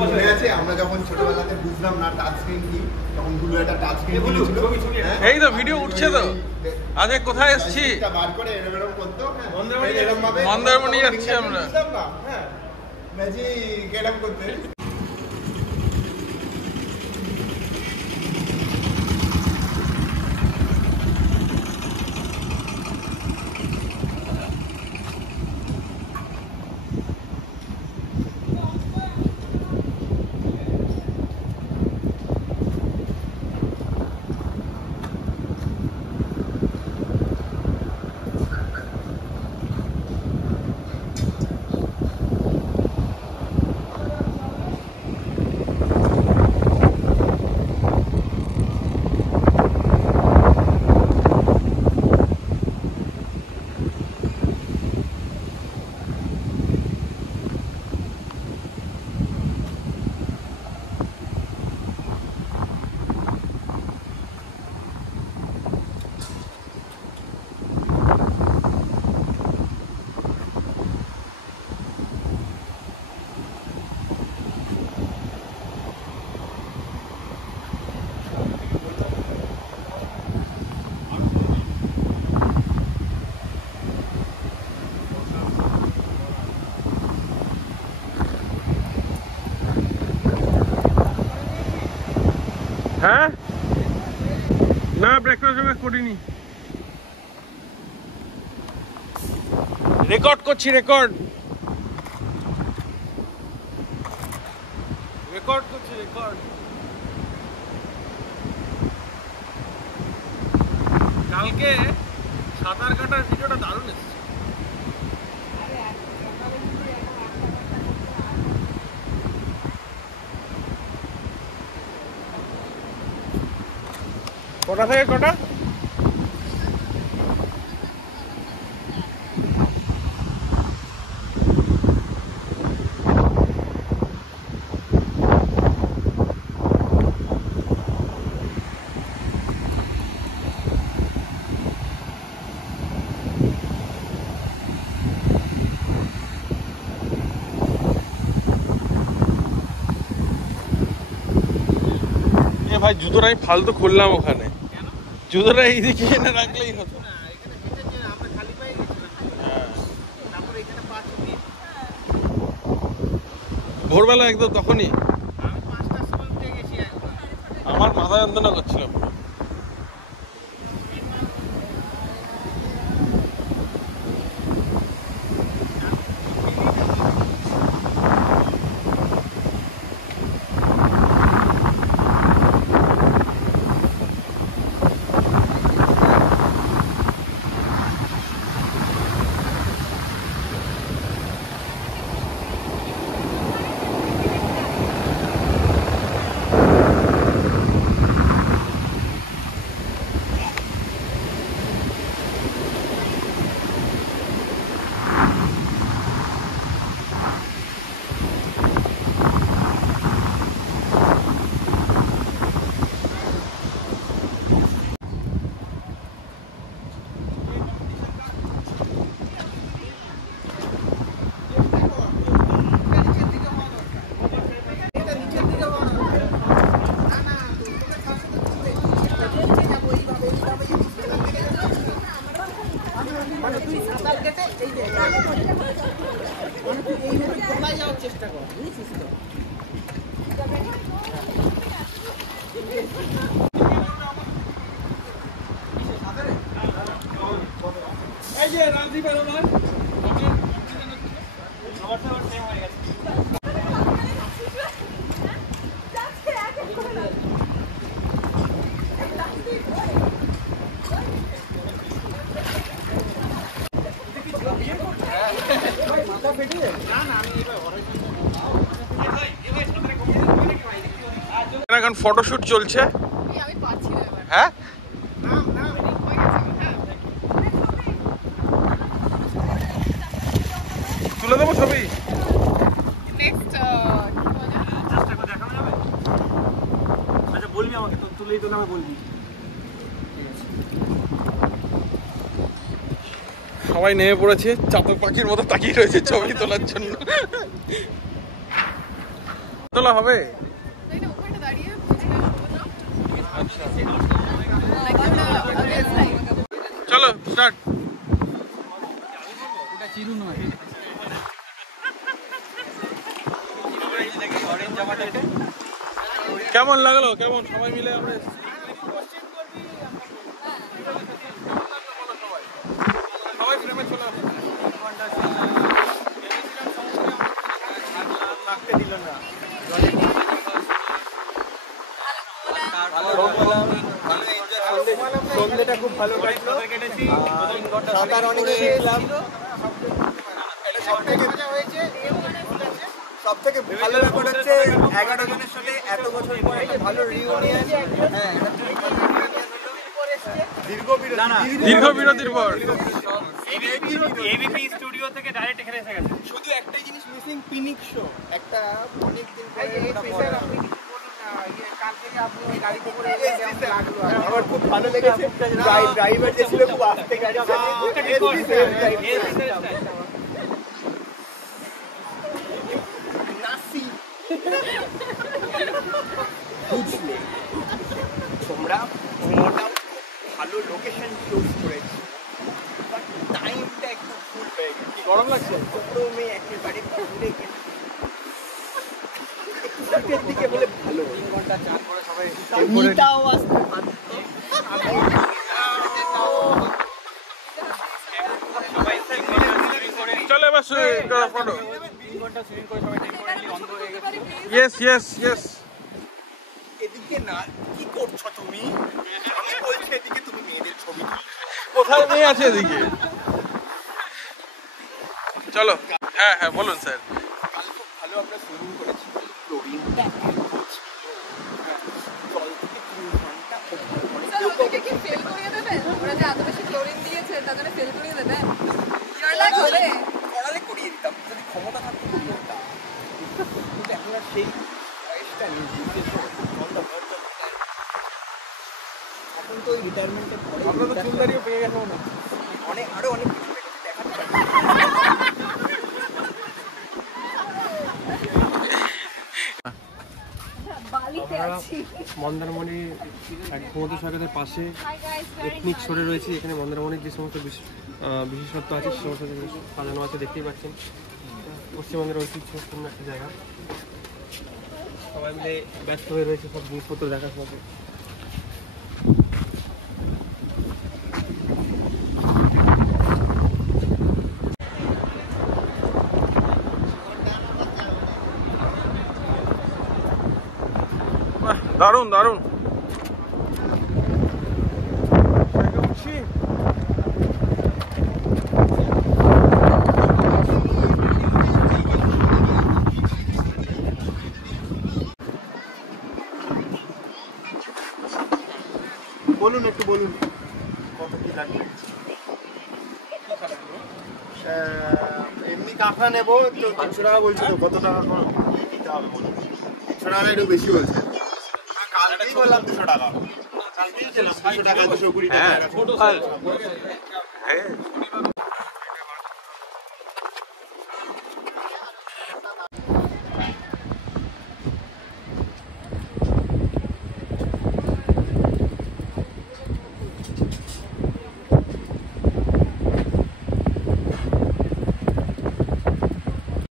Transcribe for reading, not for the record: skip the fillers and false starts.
মনে আছে আমরা যখন ছোটবেলাতে বুঝলাম না টাচ স্ক্রিন কি, তখন গুলো একটা টাচ স্ক্রিন ছিল। এই তো ভিডিও উঠছে তো। আজ কোথায় এসেছি? বার করে এরকম করতো, মন্দারমণি যাচ্ছি আমরা। হ্যাঁ ম্যাজিক এরকম করতে। হ্যাঁ না ব্রেকফাস্ট করিনি, রেকর্ড করছি। রেকর্ড করছি। কালকে সাঁতার কাটার ভিডিওটা দারুণ এসেছে। কটা থেকে কটা? ভাই জুতোটাই ফালতু খুললাম ওখানে, জুতোটা এইদিকে এনে রাখলেই হতো। ভোরবেলা একদম তখনই আমার মাথা যন্ত্রণা করছিল। চেষ্টা কর, বুঝছিস তো? এই যে রাজদীপ আমার সেম হয়ে গেছে। এখন ফটোশুট চলছে। হ্যাঁ তুলে দেবো ছবি। আচ্ছা বলবি আমাকে, তো তুলেই তো নামে বলবি। সবাই নেমে পড়েছে, চাতক পাখির মতো তাকিয়ে রয়েছে ছবি তোলার জন্য। তোলা হবে? আচ্ছা চলো স্টার্ট। কেমন লাগলো? কেমন সবাই মিলে আমরা সবাই ফ্রেমে চলে আসো। সন্ধ্যেটা খুব ভালো কাটলো। সাঁতার অনেকে শিখলাম। সব থেকে ভালো ব্যাপার হচ্ছে 11 জনের সাথে এত বছর পরে ভালো রিউনিয়ন। হ্যাঁ, দীর্ঘ বিরতির পর এবিপি স্টুডিও থেকে ডাইরেক্ট এখানে এসে গেছে। শুধু একটাই জিনিস মিসিং, পিনিক শো। একটা অনেক দিন পরে আমার খুব ভালো লেগেছে। ড্রাইভার যে ছিল খুব আস্তে গাড়ি বুঝলে তোমরা ভালো লোকেশন চুজ করেছি, টাইমটা একটু ফুল হয়ে গেছে। গরম লাগছে? প্রথমে একেবারে ঘুরে গেছে শীতের দিকে বলে ভালো 3 ঘন্টা 4 করে সবাই নিতাও আসতে পারতো। চলে এবার ফটো। 3 ঘন্টা সুইমিং করে সবাই টেম্পোরারি অন্ধ হয়ে গেছে। Yes yes yes. এদিকে না, কি করছো তুমি? আমি বলছি এদিকে তুমি মেয়েদের ছবি কোথায় মেয়ে আছে এদিকে? চলো। হ্যাঁ হ্যাঁ বলুন স্যার। কাল খুব ভালো আমরা সুইমিং করেছি, ক্লোরিনটা জল থেকে 3 ঘন্টা ওদেরকে কি ফেল করিয়ে দেবেন? ওরা যে এত বেশি ক্লোরিন দিয়েছে তাদের ফেল করিয়ে দেবেন? ইউর লাইক হবে করালে করিয়ে দিতাম যদি ক্ষমতা থাকতো করতাম, কিন্তু এখন আর সেই বয়সটা নেই। এখন তো ওই রিটায়ারমেন্টের পরে আপনার তো চুলদারিও পেয়ে গেছে মনে হচ্ছে। অনেক আরো অনেক কিছু দেখাতে পারি। বালিতে আছি। মন্দারমণি সমুদ্র সৈকতের পাশে এথনিক সরে রয়েছে। এখানে মন্দারমণির যে সমস্ত বিশেষত্ব আছে সে সমস্ত জিনিস সাজানো আছে, দেখতেই পাচ্ছেন। পশ্চিমবঙ্গের ঐতিহ্যপূর্ণ একটা জায়গা। সবাই মিলে ব্যস্ত হয়ে রয়েছে সব জিনিসপত্র দেখার মধ্যে। দারুণ দারুণ। বলুন একটু বলুন কত কি লাগবে। এমনি কাঁকড়া নেবো তো 300 টাকা বলছি, তো কত টাকা দিতে হবে বলুন? 300 টাকা একটু বেশি বলছে। কালকেই বললাম 200 টাকা, কালকেই ছিলাম 200 টাকা 220 টাকা।